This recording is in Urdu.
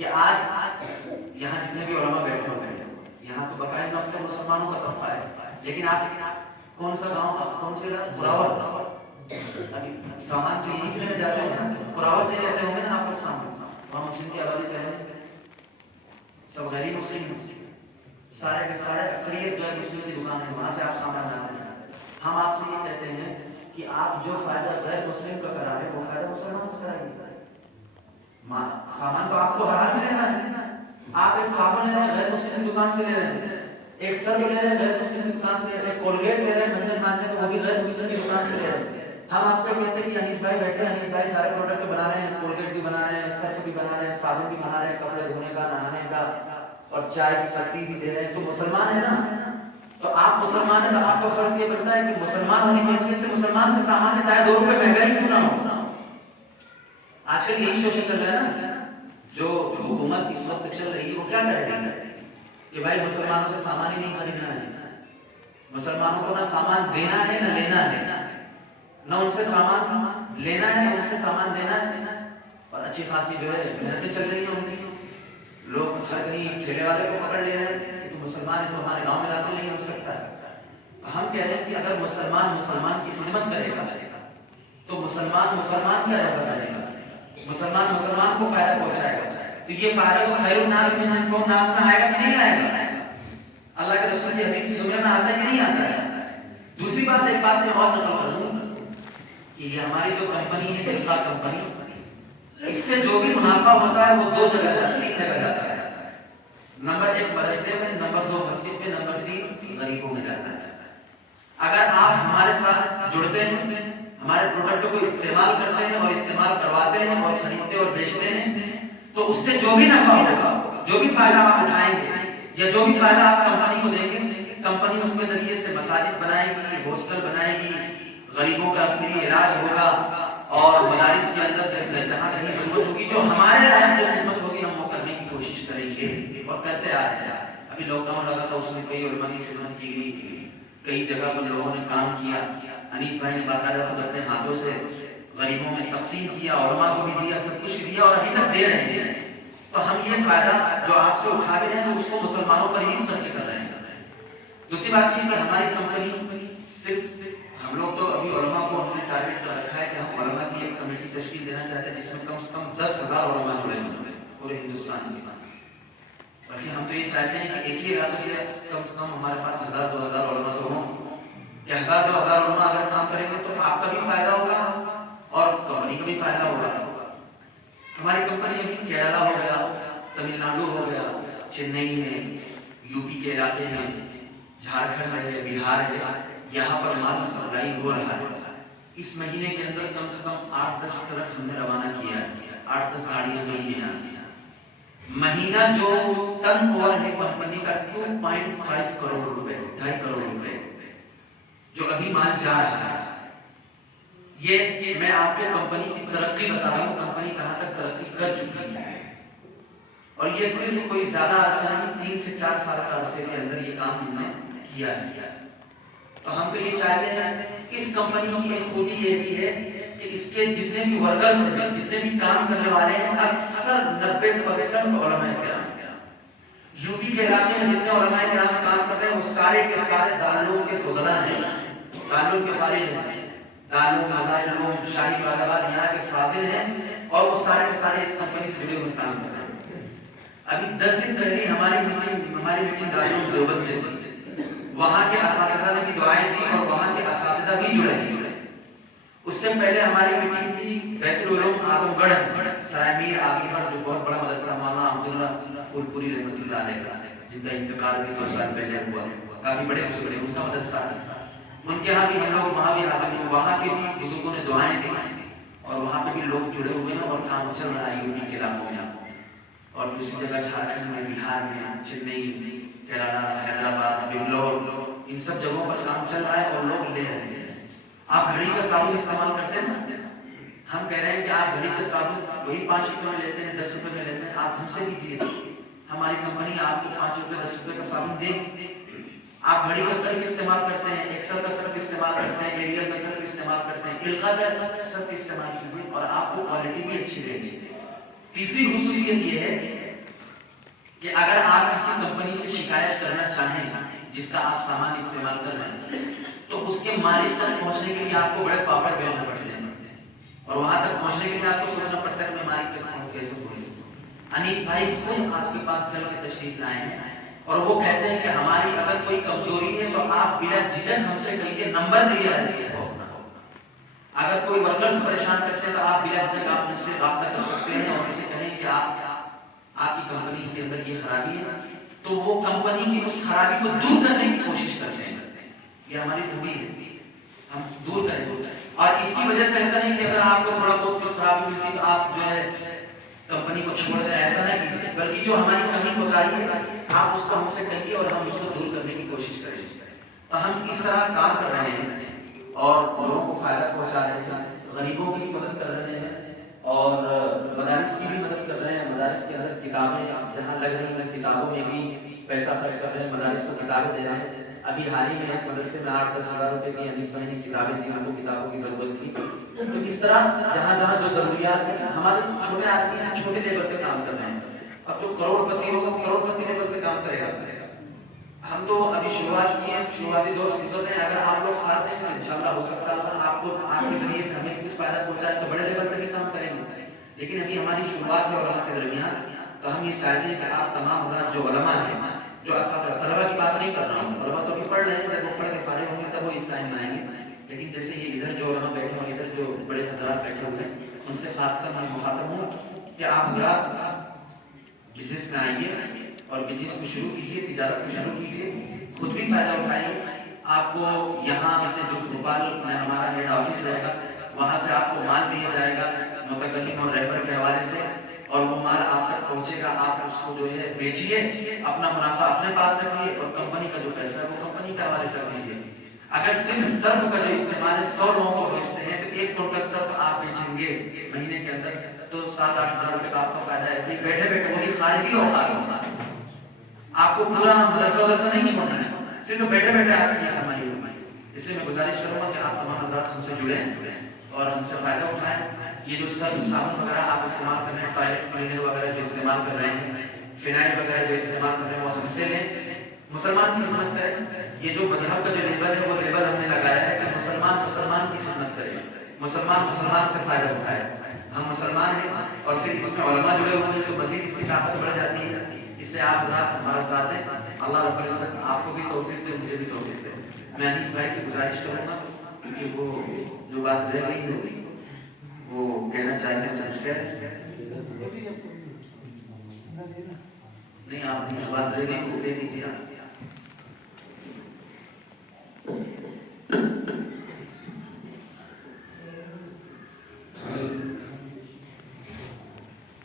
کہ آج یہاں جتنے بھی علماء بیٹھے ہوئے ہیں، یہاں تو باقاعدہ اکثر مسلمانوں کا طبقہ ہے، لیکن آپ کون سا گاؤں، کون سے پراور، ابھی سامان تو یہیں سے لے جاتے ہوں نا، پراور سے لیتے ہوں گے نا آپ لوگ سامان، وہاں مسلم کی آبادی ہے، سب غریب مسلم، سارے کے سارے اکثریت جو ہے مسلم کی دکان ہے، وہاں سے آپ سامان لاتے ہیں۔ ہم آپ سے یہ کہتے ہیں کہ آپ جو فائدہ غیر مسلم کا کرا رہے ہیں وہ فائدہ مسلمان کو کرائیے۔ سامان تو آپ کو حلال میں لینا ہے، آپ ایک صابن لے رہے ہیں غیر مسلم کی دکان سے لے رہے ہیں، ایک سرف لے رہے ہیں غیر مسلم کی دکان سے، ایک کولگیٹ لے رہے ہیں منجن ماننے تو وہ بھی غیر مسلم کی دکان سے لے رہے ہیں۔ ہم آپ سے کہتے ہیں کہ انیس بھائی بیٹھے ہیں، انیس بھائی سارے پروڈکٹ بنا رہے ہیں، کولگیٹ بھی بنا رہے ہیں، سرف بھی بنا رہے ہیں، صابن بھی بنا رہے ہیں، کپڑے دھونے کا، نہانے کا، اور چائے کی پتی بھی دے رہے ہیں، تو مسلمان ہے نا؟ تو آپ مسلمان ہیں تو آپ کو فرض یہ بنتا ہے کہ مسلمان ہونے کی حیثیت سے مسلمان سے سامان ہے، چاہے 2 روپے مہنگا ہی کیوں نہ ہو۔ آج کل یہی شوشے چل رہا ہے نا، جو حکومت اس وقت چل رہی ہے وہ کیا کہہ رہی ہے کہ بھائی مسلمانوں سے سامان ہی نہیں خریدنا ہے، مسلمانوں کو نہ سامان دینا ہے نہ لینا ہے، نہ ان سے سامان لینا ہے نہ ان سے سامان دینا ہے، اور اچھی خاصی جو ہے محنتیں چل رہی ہیں ان کی، لوگ ہر کہیں ٹھیلے والے کو پکڑ لے رہے ہیں کہ تو مسلمان ہے تو ہمارے گاؤں میں داخل نہیں ہو سکتا ہے۔ تو ہم کہہ رہے ہیں کہ اگر مسلمان مسلمان کی خدمت کرے گا تو مسلمان مسلمان کی رہبت کرے گا، مسلمان مسلمان کو فائدہ پہنچائے گا، تو یہ فائدہ تو خیر الناس من انفع الناس میں آئے گا کہ نہیں آئے گا؟ اللہ کے رسول کی حدیث کے جملے میں آتا ہے کہ نہیں آتا ہے؟ دوسری بات، ایک بات میں اور نقل کر دوں کہ یہ ہماری جو کمپنی ہے جلفا کمپنی، اس سے جو بھی منافع ہوتا ہے وہ 2 جگہ جاتا ہے، 3 جگہ جاتا ہے۔ نمبر 1 مدرسے میں، نمبر 2 مسجد میں، نمبر 3 غریبوں میں جاتا ہے۔ اگر آپ ہمارے ساتھ جڑتے ہیں، ہمارے پروڈکٹ کو استعمال کرتے ہیں اور استعمال کرواتے ہیں اور خریدتے اور بیچتے ہیں، تو اس سے جو بھی نفع ہوگا، جو بھی فائدہ آپ اٹھائیں گے یا جو بھی فائدہ آپ کمپنی کو دیں گے، کمپنی اس کے ذریعے سے مساجد بنائے گی، ہاسٹل بنائے گی، غریبوں کا فری علاج ہوگا، اور مدارس کے اندر جہاں کہیں ضرورت ہوگی جو ہمارے لائق جو خدمت ہوگی ہم وہ کرنے کی کوشش کریں گے اور کرتے آ رہے ہیں۔ ابھی لاک ڈاؤن لگا تھا، اس میں کئی علماء کی خدمت کی گئی، کئی جگہ پر لوگوں نے کام کیا، انیس بھائی نے باقاعدہ خود اپنے ہاتھوں سے غریبوں میں تقسیم کیا، علماء کو بھی دیا، سب کچھ دیا اور ابھی تک دے رہے ہیں۔ تو ہم یہ فائدہ جو آپ سے اٹھا رہے ہیں تو اس کو مسلمانوں پر ہی خرچ کر رہے ہیں۔ دوسری بات یہ کہ ہماری کمپنی صرف ہم لوگ تو ابھی علماء کو ہم نے ٹارگیٹ کر رکھا ہے کہ ہم علماء کی ایک کمیٹی تشکیل دینا چاہتے ہیں جس میں کم سے کم 10,000 علماء جڑے ہوئے پورے ہندوستان میں، بلکہ ہم تو یہ چاہتے ہیں کہ ایک ہی علاقے سے کم ہمارے پاس 1,000-2,000 علماء تو ہوں، کہ 1,000-2,000 علماء اگر کام کریں گے تو آپ کا بھی فائدہ ہوگا اور کمپنی کا بھی فائدہ ہوگا۔ ہماری کمپنی ابھی کیرلا ہو گیا، تمل ناڈو ہو گیا، چنئی ہے، یو پی کے علاقے ہیں، جھارکھنڈ ہے، بہار ہے، یہاں پر مال سپلائی ہو رہا ہے۔ اس مہینے کے اندر کم سے کم 8-10 ٹرک ہم نے روانہ کیا ہے، 8-10 گاڑیاں گئی ہیں یہاں سے۔ مہینہ جو ٹرن اوور ہے کمپنی کا 2.5 کروڑ روپے، 2.5 کروڑ روپے جو ابھی مال جا رہا ہے۔ یہ میں آپ کو کمپنی کی ترقی بتا رہا ہوں، کمپنی کہاں تک ترقی کر چکی ہے، اور یہ صرف کوئی زیادہ عرصہ نہیں، 3 سے 4 سال کا عرصے کے اندر یہ کام ہم نے کیا ہے۔ تو ہم تو یہ چاہتے ہیں، اس کمپنی کی ایک خوبی یہ بھی ہے کہ اس کے جتنے بھی ورکرز ہیں، جتنے بھی کام کرنے والے ہیں، اکثر 90% علماء کرام، یو پی کے علاقے میں جتنے علماء کرام کام کر رہے ہیں وہ سارے کے سارے دارالعلوم کے فضلاء ہیں، دارالعلوم کے فارغ ہیں، دارالعلوم، مظاہر، شاہی باغات یہاں کے فاضل ہیں، اور وہ سارے کے سارے اس کمپنی سے جڑے ہوئے کام کر رہے ہیں۔ ابھی 10 دن پہلے ہماری میٹنگ دارالعلوم دیوبند میں تھی، وہاں کے اساتذہ نے بھی دعائیں دی اور وہاں کے اساتذہ بھی جڑے ہیں۔ اس سے پہلے ہماری میٹنگ تھی بیت العلوم اعظم گڑھ، سرائے میر اعظم گڑھ، جو بہت بڑا مدرسہ، مولانا عبداللہ پھولپوری رحمۃ اللہ علیہ کا، جن کا انتقال بھی 2 سال پہلے ہوا، کافی بڑے بزرگ ہیں، ان کا مدرسہ تھا، ان کے ہاں بھی ہم لوگ وہاں بھی حاضر ہوئے، وہاں کے بھی بزرگوں نے دعائیں دی اور وہاں پہ بھی لوگ جڑے ہوئے ہیں اور کام چل رہا ہے یو پی کے علاقوں میں، اور دوسری جگہ جھارکھنڈ میں، بہار میں، چنئی، کیرلا، حیدرآباد، بنگلور، ان سب جگہوں پر کام چل رہا ہے اور لوگ لے رہے ہیں۔ آپ گھڑی کا صابن استعمال کرتے ہیں، ہم کہہ رہے ہیں کہ آپ گھڑی کا صابن وہی 5 روپے میں لیتے ہیں، 10 روپے میں لیتے ہیں، آپ ہم سے لیجیے، ہماری کمپنی آپ کو 5 روپے 10 روپے کا صابن دے گی۔ آپ گھڑی کا صرف استعمال کرتے ہیں، ایکسل کا صرف استعمال کرتے ہیں، ایریل کا صرف استعمال کرتے ہیں، القا کا صرف استعمال کیجیے اور آپ کو کوالٹی بھی اچھی رہے گی۔ تیسری خصوصیت یہ ہے کہ اگر آپ کسی کمپنی سے شکایت کرنا چاہیں جس کا آپ سامان استعمال کر رہے ہیں تو اس کے مالک تک پہنچنے کے لیے آپ کو بڑے پاپڑ بیلنے پڑتے ہیں اور وہاں تک پہنچنے کے لیے آپ کو سوچنا پڑتا ہے کہ میں مالک تک پہنچ کیسے پہنچوں۔ انیس بھائی خود آپ کے پاس چل کے تشریف لائے ہیں اور وہ کہتے ہیں کہ ہماری اگر کوئی کمزوری ہے تو آپ بلا جھجک ہم سے کہیے، نمبر دیا ہے اس کو، اگر کوئی ورکرز پریشان کرتے ہیں تو آپ بلا جھجک آپ ان سے رابطہ کر سکتے ہیں اور اسے کہیں کہ آپ کی کمپنی کے اندر یہ خرابی ہے، تو وہ کمپنی کی اس خرابی کو دور کرنے کی کوشش کرتے ہیں۔ یہ ہماری خوبی ہے، ہم دور کریں۔ اور اس کی وجہ سے ایسا نہیں کہ اگر آپ کو تھوڑا بہت کچھ خرابی ملتی تو آپ جو ہے کمپنی کو چھوڑ دیں، ایسا نہیں کیجیے، بلکہ جو ہماری کمی کوتاہی ہے آپ اس کو ہم سے کہیے اور ہم اس کو دور کرنے کی کوشش کریں۔ تو ہم اس طرح کام کر رہے ہیں اور لوگوں کو فائدہ پہنچا رہے ہیں، غریبوں کی بھی مدد کر رہے ہیں اور مدارس کی بھی مدد کر رہے ہیں۔ مدارس کے اندر کتابیں جہاں لگ رہی ہیں کتابوں میں بھی پیسہ خرچ کر رہے ہیں، مدارس کو کتابیں دے رہے ہیں۔ ابھی حال ہی میں ایک مدرسے میں 8-10 ہزار روپے کی انیس بھائی نے کتابیں دی، ان کو کتابوں کی ضرورت تھی۔ تو اس طرح جہاں جہاں جو ضروریات ہیں، ہمارے چھوٹے آدمی ہیں چھوٹے لیول پہ کام کر رہے ہیں، اب جو کروڑ پتی ہوگا کروڑ پتی لیول پہ کام کرے گا۔ ہم تو ابھی شروعات کی ہے، شروعاتی دور سے گزرتے ہیں، اگر آپ لوگ ساتھ دیں تو انشاءاللہ ہو سکتا ہے آپ کو آپ کے ذریعے سے ہمیں کچھ فائدہ پہنچائے تو بڑے لیول پہ بھی کام کریں گے۔ لیکن ابھی ہماری شروعات ہے علماء کے درمیان، تو ہم یہ چاہتے ہیں کہ آپ تمام حضرات جو علماء ہیں، جو اساتذہ، طلبہ کی بات نہیں کر رہا ہوں، طلبہ تو ابھی پڑھ رہے ہیں، جب وہ پڑھ کے فارغ ہوں گے تب وہ اس لائن میں آئیں گے، لیکن جیسے یہ ادھر جو علماء بیٹھے ہیں، ادھر جو بڑے حضرات بیٹھے ہوئے ہیں، ان سے خاص کر میں مخاطب ہوں کہ آپ حضرات بزنس میں آئیے اور بزنس کو شروع کیجیے، تجارت کو شروع کیجیے، خود بھی فائدہ اٹھائیے۔ آپ کو یہاں سے جو بھوپال میں ہمارا ہیڈ آفس رہے گا وہاں سے آپ کو مال دیا جائے گا متکلم اور رہبر کے حوالے سے، اور وہ مال آپ تک پہنچے گا، آپ اس کو جو ہے بیچیے، اپنا منافع اپنے پاس رکھیے اور کمپنی کا جو پیسہ ہے وہ کمپنی کے حوالے کر دیجیے۔ اگر صرف صرف کا جو استعمال ہے 100 لوگوں کو بیچتے ہیں تو 1 کنٹل صرف آپ بیچیں گے مہینے کے اندر تو 7-8 ہزار روپے کا آپ کا فائدہ ہے۔ ایسے ہی بیٹھے بیٹھے وہی خارجی اوقات ہوگا، آپ کو پورا مدرسہ نہیں چھوڑنا ہے، صرف بیٹھے بیٹھے آپ کی کمائی ہوگی۔ اس لیے میں گزارش کروں گا کہ آپ تمام حضرات ہم سے جڑیں اور ہم سے فائدہ اٹھائیں۔ یہ جو سب صابن وغیرہ آپ استعمال کر رہے ہیں، ٹوائلٹ کلینر وغیرہ جو استعمال کر رہے ہیں، فنائل وغیرہ جو استعمال کر رہے ہیں، وہ ہم سے لیں، مسلمان کی خدمت کریں۔ یہ جو مذہب کا جو لیبل ہے وہ لیبل ہم نے لگایا ہے کہ مسلمان کی خدمت کرے، مسلمان سے فائدہ اٹھائے۔ ہم مسلمان ہیں اور پھر اس میں علماء جڑے ہوئے ہیں تو مزید اس کی طاقت بڑھ جاتی ہے۔ اس لیے آپ حضرات ہمارا ساتھ دیں، اللہ رب العزت آپ کو بھی توفیق دے، مجھے بھی توفیق دے۔ میں انیس بھائی سے گزارش کروں گا کہ وہ جو بات رہ گئی ہوگی وہ کہنا چاہتے ہیں تو نہیں، آپ جو بات رہ گئی وہ کہہ دیجیے آپ۔